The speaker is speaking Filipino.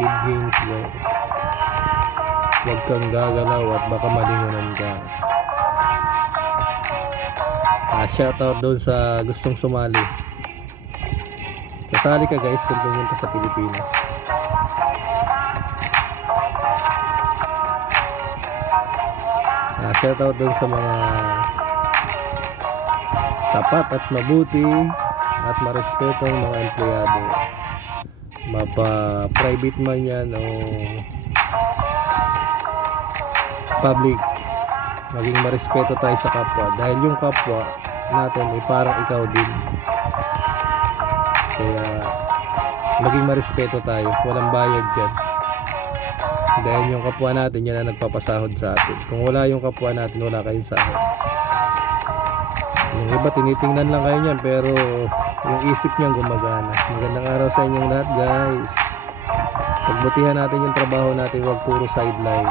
speed games guys. Huwag kang gagalaw at baka malingunan ka. Shoutout doon sa gustong sumali. Sasali ka guys kung pumunta sa Pilipinas. Shoutout doon sa mga tapat at mabuti at marespetong mga empleyado, mapa-private man yan o public. Maging marespeto tayo sa kapwa, dahil yung kapwa natin ay parang ikaw din. Kaya maging marespeto tayo, walang bayad dyan, dahil yung kapwa natin yan ang nagpapasahod sa atin. Kung wala yung kapwa natin, wala kayong sahod. Yung iba tinitingnan lang kayo niyan, pero yung isip niyan gumagana. Magandang araw sa inyong lahat guys. Pagbutihan natin yung trabaho natin, wag puro sideline.